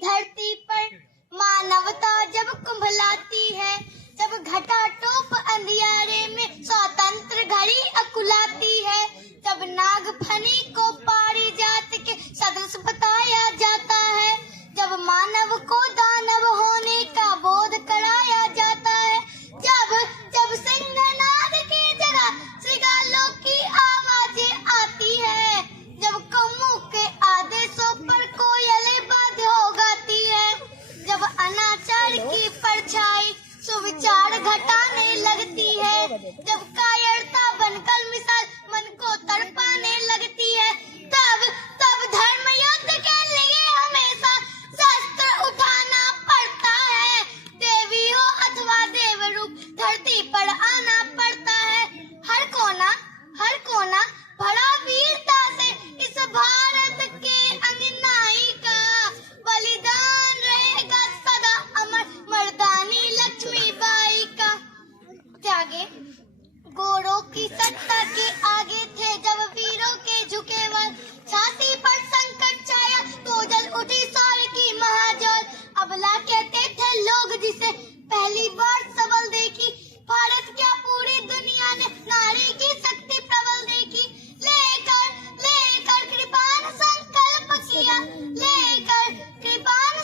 धरती पर मानवता जब कुंभलाती है, जब घटा टोप अंधियारे में स्वतंत्र घड़ी अकुलाती है, जब नागफनी को पारिजात के सदृश बताया जाता है, जब मानव को दानव होने का बोध कराया जाता है, जब सिंहनाद की जगह श्रृगालों की आवाजें आती है, जब कौमों के आदेशों पर कोयलें बाध्य हो गाती है, जब अनाचार की परछाई सुविचार घटाने लगती है, जब कायरता बनकर मिसाल मन को तड़पाने लगती है, तब धर्म युद्ध के लिए हमेशा शस्त्र उठाना पड़ता है। देवी हो अथवा देव रूप धरती पर आना पड़ता है। हर कोना भरा वीरता से इस भारत के अंगनाई का बलिदान रहेगा सदा अमर मर्दानी लक्ष्मीबाई का। त्यागे गोरों की सत्ता के आगे थे जब वीरों के झुके वल, छाती पर संकट छाया तो जल उठी सौर्य की महाजौल। अबला कहते थे लोग जिसे पहली बार सबल देखी, भारत क्या पूरी दुनिया ने नारी की शक्ति प्रबल देखी। लेकर कृपाण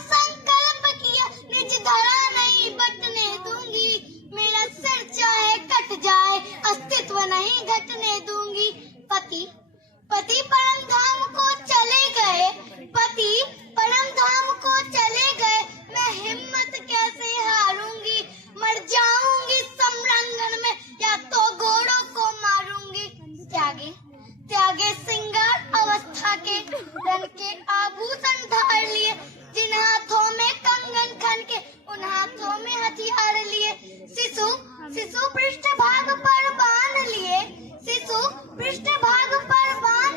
संकल्प किया, निज धरा नहीं बटने दूंगी, मेरा सिर चाहे कट जाए अस्तित्व नहीं घटने दूंगी। पति परम धाम को चले गए, मैं हिम्मत कैसे हारूंगी, मर जाऊंगी समरंगन में या तो घोड़ों को मारूंगी। त्यागे सिंगार अवस्था के धन के आभूषण धार लिए, जिन हाथों में कंगन खन के उन हाथों में हथियार लिए, शिशु पृष्ठभाग पर बांध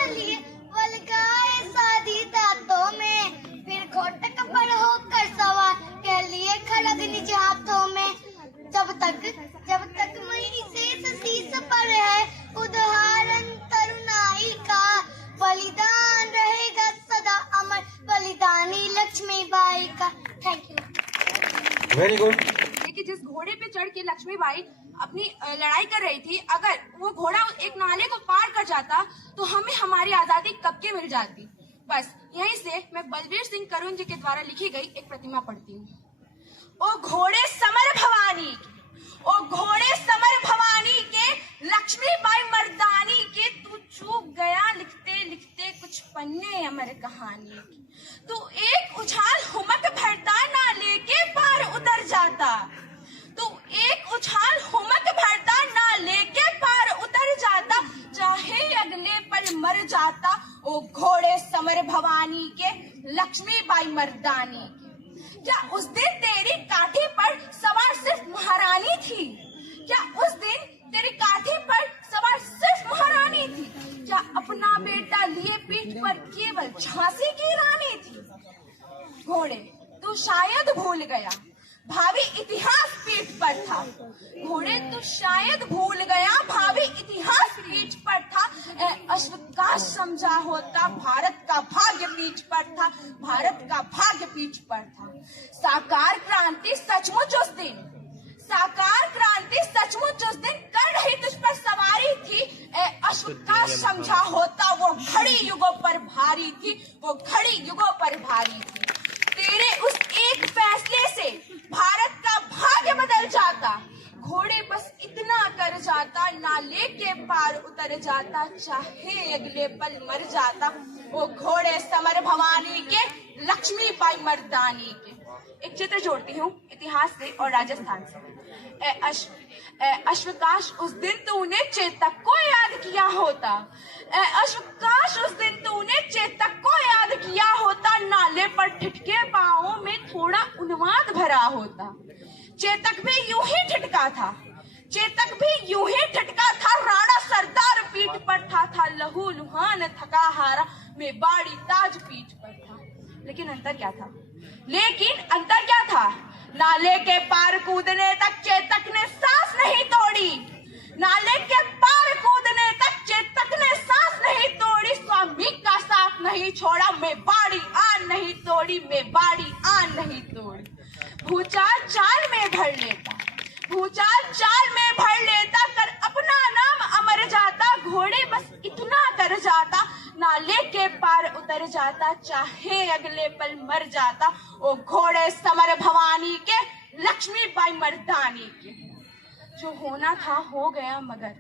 लिए, वल्गाए साधी दांतों में, फिर घोटक पर होकर सवार कह लिए खड़ग निज हाथों में। जब तक वही शेष शीश पर है उदाहरण तरुणाई का, बलिदान रहेगा सदा अमर बलिदानी लक्ष्मीबाई का। Thank you. Very good. कि जिस घोड़े पे चढ़ के लक्ष्मीबाई अपनी लड़ाई कर रही थी, अगर वो घोड़ा एक नाले को पार कर जाता तो हमें हमारी आजादी कब के मिल जाती। बस यहीं से मैं बलबीर सिंह करुण जी के द्वारा लिखी गई एक प्रतिमा पढ़ती हूँ। ओ घोड़े समर भवानी के लक्ष्मीबाई मर्दानी के, तू चूक गया लिखते लिखते कुछ पन्ने अमर कहानी की। तू एक उछाल हुमक भरता ना लेके पार उतर जाता, चाहे अगले पल मर जाता। ओ घोड़े समर भवानी के लक्ष्मीबाई मर्दानी के, क्या उस दिन तेरी काठी पर सवार सिर्फ महारानी थी? क्या अपना बेटा लिए पीठ पर केवल झांसी की रानी थी? घोड़े तू शायद भूल गया भावी इतिहास पीठ पर था। अश्वकाश समझा होता भारत का भाग्य पीठ पर था। साकार क्रांति सचमुच उस दिन कर रही तुझ पर सवारी थी। अश्वकाश समझा होता वो घड़ी युगों पर भारी थी। तेरे उस एक फैसले से भारत का भाग्य बदल जाता। घोड़े बस इतना कर जाता, नाले के पार उतर जाता, चाहे अगले पल मर जाता। वो घोड़े समर भवानी के लक्ष्मीबाई मर्दानी के। एक चित्र जोड़ती हूँ इतिहास से और राजस्थान से। अश्वकाश उस दिन तूने चेतक को याद किया होता, नाले पर ठिठके पाँवों में थोड़ा उन्माद भरा होता। चेतक भी यूं ही ठटका था, राणा सरदार पीठ पर था, लहू लुहान थका हारा में बाड़ी ताज पीठ पर था। लेकिन अंतर क्या था? नाले के पार कूदने तक चेतक ने सांस नहीं तोड़ी। स्वामी का साथ नहीं छोड़ा, मैं बाड़ी आ नहीं तोड़ी, मेवाड़ी आन नहीं तोड़ी। भूचाल चाल में भर लेता, भूचाल चाल में भर लेता, कर अपना नाम अमर जाता। घोड़े बस इतना कर जाता, नाले के पार उतर जाता, चाहे अगले पल मर जाता। ओ घोड़े समर भवानी के, लक्ष्मीबाई मर्दानी के। जो होना था हो गया मगर,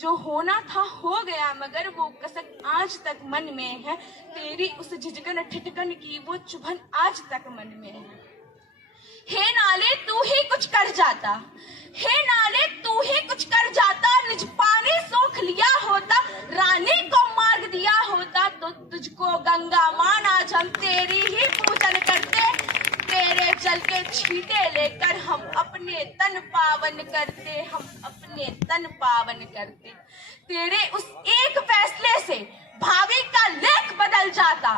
जो होना था हो गया मगर, वो कसक आज तक मन में है। तेरी उस झिझकन ठिठकन की वो चुभन आज तक मन में है। हे नाले तू ही कुछ कर जाता, हे नाले तू ही कुछ कर जाता। निज पानी सोख लिया होता, रानी को मार्ग दिया होता, तो तुझको गंगा माना हम तेरी ही पूजन करते। तेरे जल के छींटे लेकर हम अपने तन पावन करते, हम अपने तन पावन करते। तेरे उस एक फैसले से भावी का लेख बदल जाता।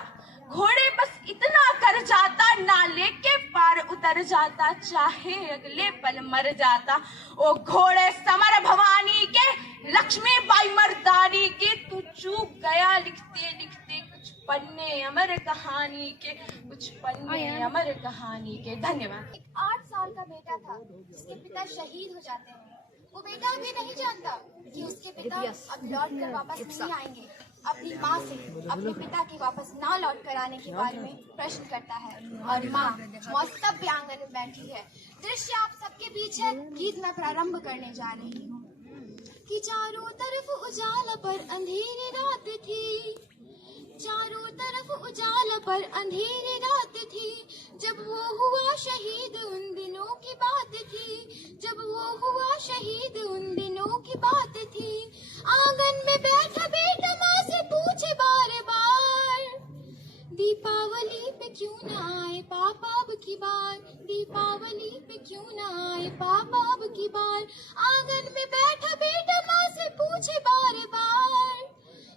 घोड़े बस इतना कर जाता, नाले के पार उतर जाता, चाहे अगले पल मर जाता। ओ घोड़े समर भवानी के, लक्ष्मीबाई मर्दानी के। तू चूक गया लिखते लिखते कुछ पन्ने अमर कहानी के, कुछ पन्ने अमर कहानी के। धन्यवाद। एक 8 साल का बेटा था जिसके पिता शहीद हो जाते हैं। वो बेटा भी नहीं जानता कि उसके पिता अब लौट कर वापस नहीं आएंगे। अपनी माँ से अपने पिता के वापस ना लौट कर आने के बारे में प्रश्न करता है, और माँ मौसम भी आंगन में बैठी है। दृश्य आप सबके बीच है। गीत मैं प्रारंभ करने जा रही हूँ कि चारों तरफ उजाला पर अंधेरी रात थी, चारों तरफ उजाला पर अंधेरी रात थी। जब वो हुआ शहीद उन दिनों की बात थी, जब वो हुआ शहीद उन दिनों की बात थी। आंगन में बैठा बेटा माँ से पूछे बार बार, दीपावली पे क्यों न आए पापा अब की बार, दीपावली पे क्यों न आए पापा अब की बार। आंगन में बैठा बेटा माँ से पूछे बार बार,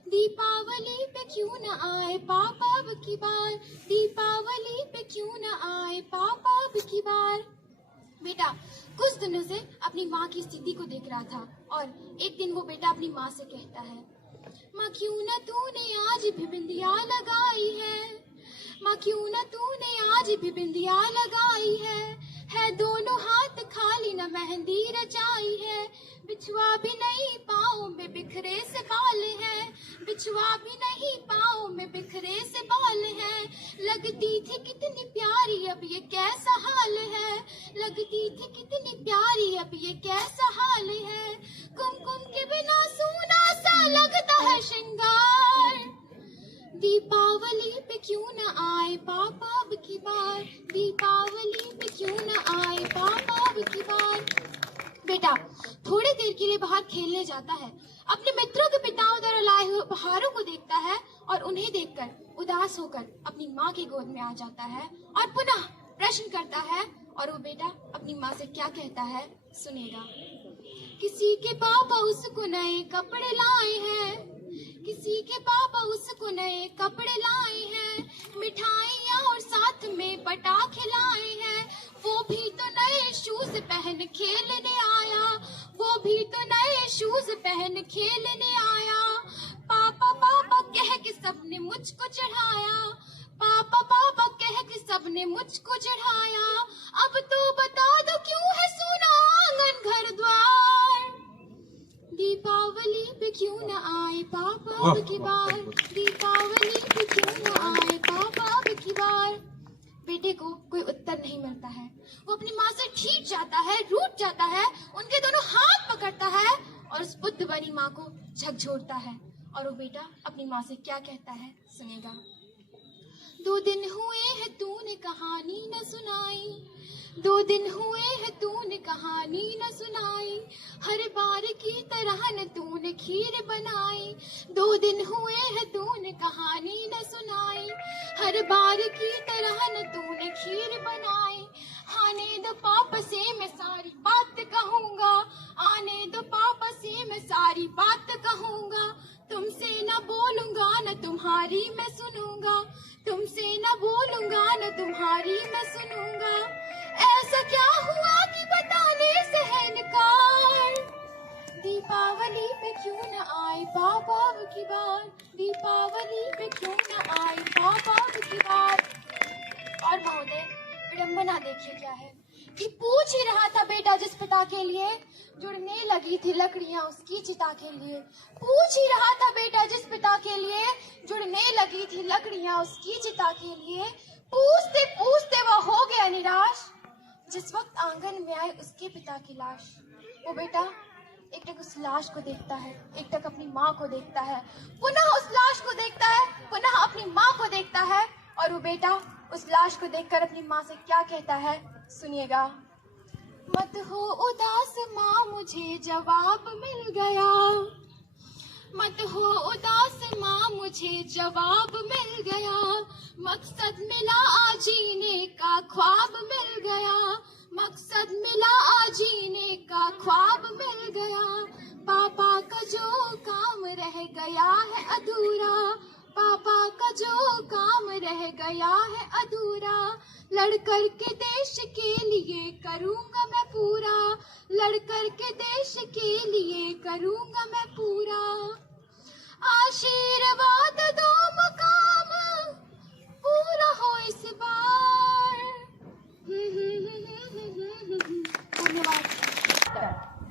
दीपावली पे क्यों न आए पापा अब की बार, दीपावली पे क्यों न आए पापा अब की बार। बेटा कुछ दिनों से अपनी माँ की स्थिति को देख रहा था, और एक दिन वो बेटा अपनी माँ से कहता है, माँ क्यों न तूने आज भी बिंदिया लगाई है, माँ क्यों न तूने आज भी बिंदिया लगाई है दोनों हाथ खाली न मेहंदी रचाई है। बिछुआ भी नहीं पाँव में बिखरे से बाल है, बिछुआ भी नहीं पाँव में बिखरे से बाल है। लगती थी कितनी प्यारी अब ये कैसा हाल है, लगती थी कितनी प्यारी अब ये कैसा हाल है। कुमकुम के बिना सूना सा लगता है श्रृंगार, दीपावली पे क्यों न आए पापा अब की बार, दीपावली पे क्यों न आए पापा अब की बार। बेटा थोड़ी देर के लिए बाहर खेलने जाता है, अपने मित्रों के पिताओं द्वारा लाए हुए उपहारों को देखता है, और उन्हें देखकर उदास होकर अपनी माँ की गोद में आ जाता है और पुनः प्रश्न करता है। और वो बेटा अपनी माँ से क्या कहता है सुनेगा। किसी के पापा उसको नए कपड़े लाए हैं, किसी के पापा उसको नए कपड़े लाए हैं, मिठाइयाँ और साथ में पटाखे लाए हैं। वो भी तो नए शूज पहन खेलने आया, वो भी तो नए शूज पहन खेलने आया। पापा पापा कह के सबने मुझको चढ़ाया, पापा पापा कह के सबने मुझको चढ़ाया। अब तो बता दो क्यों है सूना आंगन घर द्वार, दीपावली पे क्यों न आए पापा अब की बार, दीपावली पे क्यों न आए पापा अब की बार। बेटे को कोई उत्तर नहीं मिलता है। वो अपनी माँ से ठीक जाता है, रूठ जाता है, उनके दोनों हाथ पकड़ता है और उस बुद्ध बनी माँ को झकझोरता है। और वो बेटा अपनी माँ से क्या कहता है सुनेगा। 2 दिन हुए हैं तूने कहानी न सुनाई, 2 दिन हुए हैं तूने कहानी न सुनाई, हर बार की तरह न तूने खीर बनाई। 2 दिन हुए हैं तूने कहानी न सुनाई, हर बार की तरह न तूने खीर बनाई। आने दो पापा से मैं सारी बात कहूँगा, आने दो पापा से मैं सारी बात कहूँगा। तुमसे न बोलूँगा न तुम्हारी मैं सुनूंगा, तुमसे न बोलूँगा न तुम्हारी मैं सुनूंगा। ऐसा क्या हुआ कि बताने से है इनकार, दीपावली पे क्यों न आए पापा अब की बार, दीपावली पे क्यों न आए पापा अब की बार। और महोदय, विडंबना देखिए क्या है कि पूछ ही रहा था बेटा जिस पिता के लिए जुड़ने लगी थी लकड़ियां उसकी चिता के लिए। पूछ ही रहा था बेटा जिस पिता के लिए जुड़ने लगी थी लकड़ियां उसकी चिता के लिए। पूछते पूछते वह हो गया निराश जिस वक्त आंगन में आए उसके पिता की लाश। वो बेटा एक टक उस लाश को देखता है, एक टक अपनी माँ को देखता है, पुनः उस लाश को देखता है, पुनः अपनी माँ को देखता है, और वो बेटा उस लाश को देखकर अपनी माँ से क्या कहता है, सुनिएगा। मत हो उदास माँ, मुझे जवाब मिल गया। मत हो उदास माँ, मुझे जवाब मिल गया। मकसद मिला जीने का ख्वाब मिल गया। मकसद मिला जीने का ख्वाब मिल गया। पापा का जो काम रह गया है अधूरा, पापा का जो काम रह गया है अधूरा, लड़कर के देश के लिए करूँगा मैं पूरा, लड़कर के देश के लिए करूँगा मैं पूरा। आशीर्वाद दो मुकाम पूरा हो इस बार। धन्यवाद।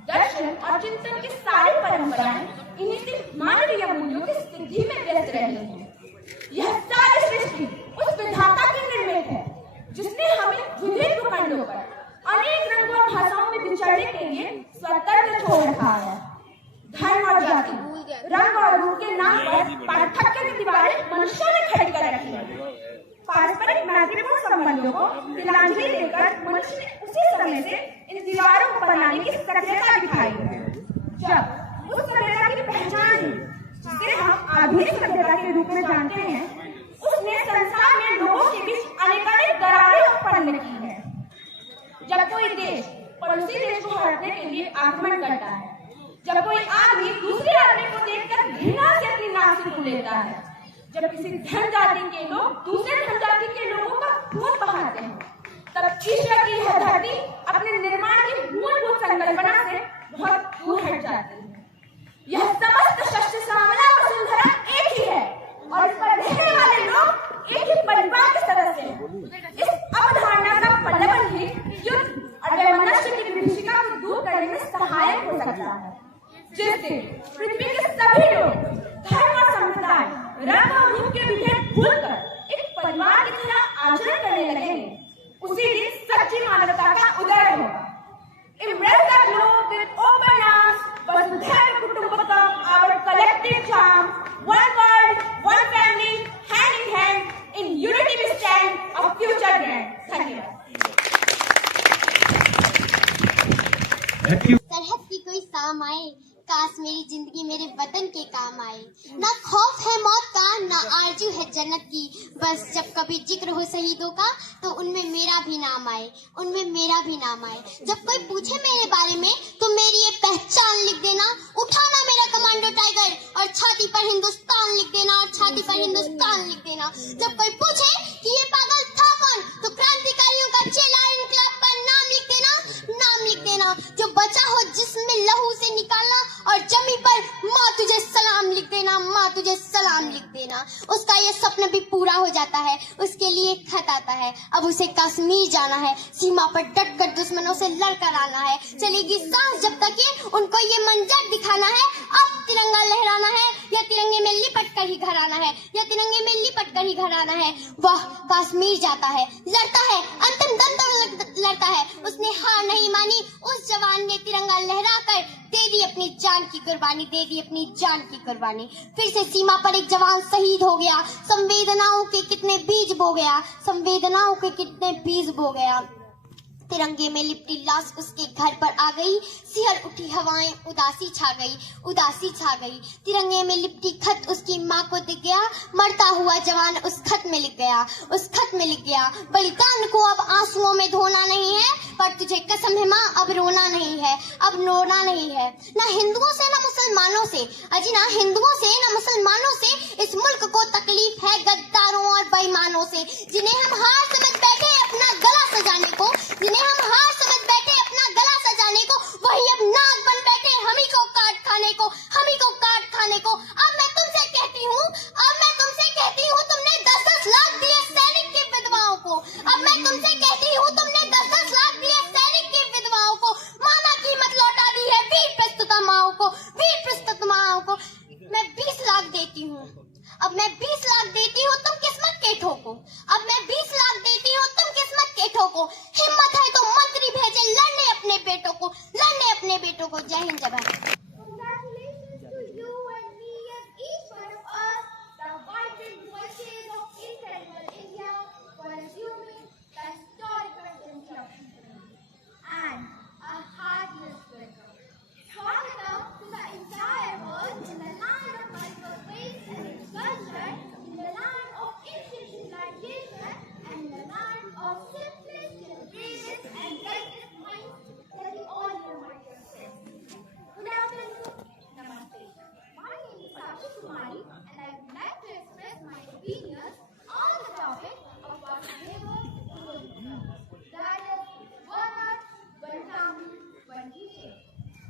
दर्शन और चिंतन की सारी परंपराएं इन्हीं सिर्फ मानवीय मूल्यों की सिद्धि में व्यस्त रही हैं। यह सारी सृष्टि उस विधाता की निर्मित है जिसने हमें विभिन्न भूखंडों पर अनेक रंगों और भाषाओं में विचरने के लिए स्वतंत्र छोड़ रखा है। धर्म और जाति, रंग और रूप के नाम पर पार्थक्य की दीवारें मनुष्यों ने खड़ी कर रखी है। पारस्परिक मैत्रीपूर्ण संबंधों को तिलांजलि देकर मनुष्य ने उसी समय से इन दीवारों को बनाने की सक्रियता दिखाई है। जब उस सभ्यता की पहचान हुई जिसे हम आधुनिक सभ्यता के रूप में जानते हैं, उसने संसार में लोगों के बीच अनेकानेक दरारें उत्पन्न की है। जब कोई देश पड़ोसी देश को हटाने के लिए आक्रमण करता है, जब कोई आदमी दूसरे आदमी को देखकर घृणा से अपनी नाक से लेता है, जब किसी धन जाति के लोग दूसरे धन जाति के लोगों का खून बहाते हैं, तब ईश्वर की यह धरती अपने निर्माण की मूलभूत संकल्पना से बहुत दूर हट जाती है। यह समस्त सृष्टि सामना वसुंधरा एक ही है और इस पर रहने वाले लोग एक ही परिवार के सदस्य हैं। इस अवधारणा का पल्लवन ही युद्ध और वैमनस्य की विभीषिका को दूर करने में सहायक हो सकता है। जिस दिन पृथ्वी के सभी लोग धर्म और संप्रदाय, रंग और रूप के भेद भूलकर एक परिवार की तरह आचरण करने लगेंगे, उसी दिन सच्ची मानवता का उदय होगा। Embrace the globe with open arms, Vasudhaiva Kutumbakam, our collective charm. One world, one family, hand in hand, in unity we stand, our future grand. धन्यवाद। सरहद की कोई शाम आए, काश मेरी जिंदगी मेरे वतन के काम आए। ना खौफ है मौत का, ना आरजू है जन्नत की, बस जब कभी जिक्र हो शहीदों का तो उनमें मेरा भी नाम आए, उनमें मेरा भी नाम आए। जब कोई पूछे मेरे बारे में तो मेरी ये पहचान लिख देना, उठाना मेरा कमांडो टाइगर और छाती पर हिंदुस्तान लिख देना, और छाती पर हिंदुस्तान लिख देना। जब कोई पूछे कि ये पागल था कौन तो क्रांतिकारियों का चेला इनकलाब का नाम लिख देना, नाम लिख देना। जो बचा हो जिसमें लहू से निकालना और जमी पर माँ तुझे सलाम लिख देना, माँ तुझे सलाम लिख देना। उसका ये सपना भी पूरा हो जाता है, उसके लिए खत आता है, अब उसे कश्मीर जाना है, सीमा पर डट कर दुश्मनों से लड़कर आना है। चलेगी सांस जब तक ये उनको ये मंजर दिखाना है, अब तिरंगा लहराना है या तिरंगे में लिपट कर ही घर आना है, या तिरंगे में लिपट कर ही घर आना है। वह कश्मीर जाता है, लड़ता है, अंतिम दम तक लड़ता है, उसने हार नहीं मानी। उस जवान ने तिरंगा लहरा कर दे दी अपनी जान की कुर्बानी, दे दी अपनी जान की कुर्बानी। फिर से सीमा पर एक जवान शहीद हो गया, संवेदनाओं के कितने बीज बो गया, संवेदनाओं के कितने बीज बो गया। तिरंगे में लिपटी लाश उसके घर पर आ गई, सिहर उठी हवाएं, उदासी छा गई, उदासी छा गई। तिरंगे में लिपटी खत उसकी माँ को दिख गया, मरता हुआ जवान उस खत में लिख गया, उस खत में लिख गया। बलिदान को अब आंसुओं में धोना नहीं है, पर तुझे कसम है माँ अब रोना नहीं है, अब रोना नहीं है। ना हिंदुओं से ना मुसलमानों से, अजी ना हिंदुओं से ना मुसलमानों से इस मुल्क को तकलीफ है गद्दारों और बेईमानों से, जिन्हें हम हार समझ बैठे अपना गला सजाने को, जिन्हें हम हार समझ बैठे अपना गला सजाने को, वही अब नाग बन बैठे हमी को काट खाने को, हमी को काट खाने को। अब मैं तुमसे कहती हूँ, अब मैं तुमसे कहती हूँ, तुमने 10-10 लाख दिए सैनिक की विधवाओं को, अब अब मैं 20 लाख देती हूँ तुम किस्मत के ठोको। अब मैं 20 लाख देती हूँ तुम किस्मत के ठोको। हिम्मत है तो मंत्री भेजे लड़ने अपने बेटों को, लड़ने अपने बेटों को। जय हिंद, जय Bharat. Congratulations to you and me and each one of us, the vibrant voices of incredible India, for assuming the historic presidency of freedom. And a heartiest welcome. Swagatam to the entire world in the land of multiple faiths and culture, in the land of institutionalization, and in the land of simplest, bravest, and brightest minds that we all know, my dear friends. Good afternoon. Namaste. My name is Sakshi Kumari and I would like to express my opinions on the topic of Vasudhaiva Kutumbakam. That is, one earth, one family, one teaching.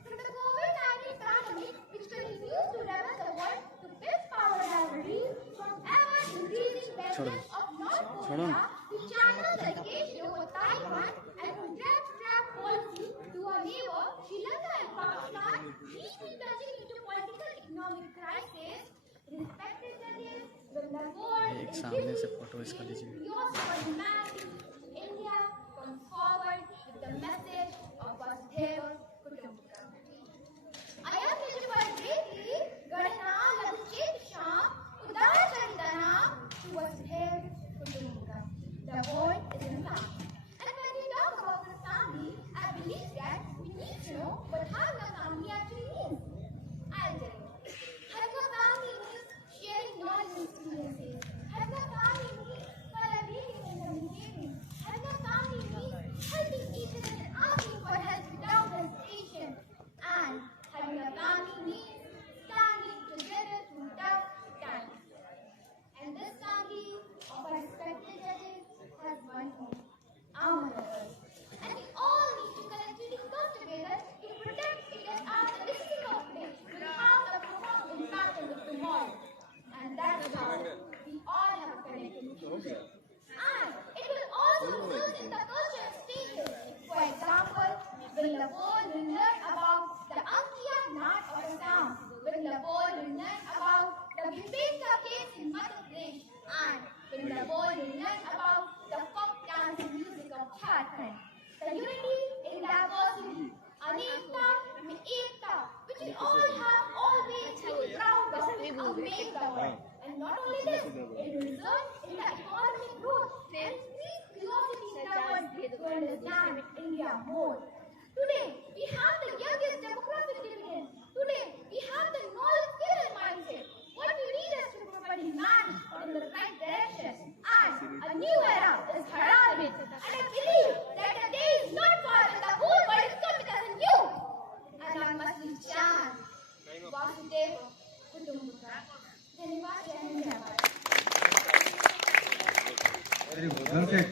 From the COVID-19 pandemic, which continues to level the world to fifth power rivalries, from ever-increasing vengeance of North Korea to channel the issue of Taiwan and from trap policy to our neighbor Sri Lanka and Pakistan, we've been touching into political economic crisis. Respected judges, when the world is सामने से photo इसका लीजिए। yours for humanity, India comes forward with the message of Vasudhaiva Kutumbakam. Ayam Nijapalreti Gadana Laguchit Sham Udar Chandanam to Vasudhaiva Kutumbakam. The world is in family. And when we talk about the family, I believe that we need to know what how the family actually means. I'll tell you. Having a family means sharing knowledge and experiences. Having a family means collaborating and communicating. Having a family means helping each other and asking for help without hesitation. And having a family means standing together through tough times. And this family of our respected judges has one home, our mothers. And we all need to collectively come together to protect it and ask the listening of today will have the profound impact on the tomorrow. And that's how we all have a collective future. And it will also result in the culture of stages. For example, when the world will learn about the Ankiya Nat of Assam, when the world will learn about the Bhipinka case in Madhya Pradesh, and when the world will learn about the folk dance and music of Jharkhand. The unity in diversity, Anekta mein Ekta, which we all have always been proud of, will make the world. And not only this, it will result in the economic growth and increase curiosity in the world to understand India more. Today, we have the youngest demographic dividend. Today, we have the knowledge, skill and mindset. What we need is to provide humanity in the right direction. And a new era is arriving. And I believe that the day is not far when the whole world is coming as a new. And I must be chant. Vasudhaiva Kutumbakam. Dhanyavad, Jai Hind, Jai Bharat. Very good. Okay.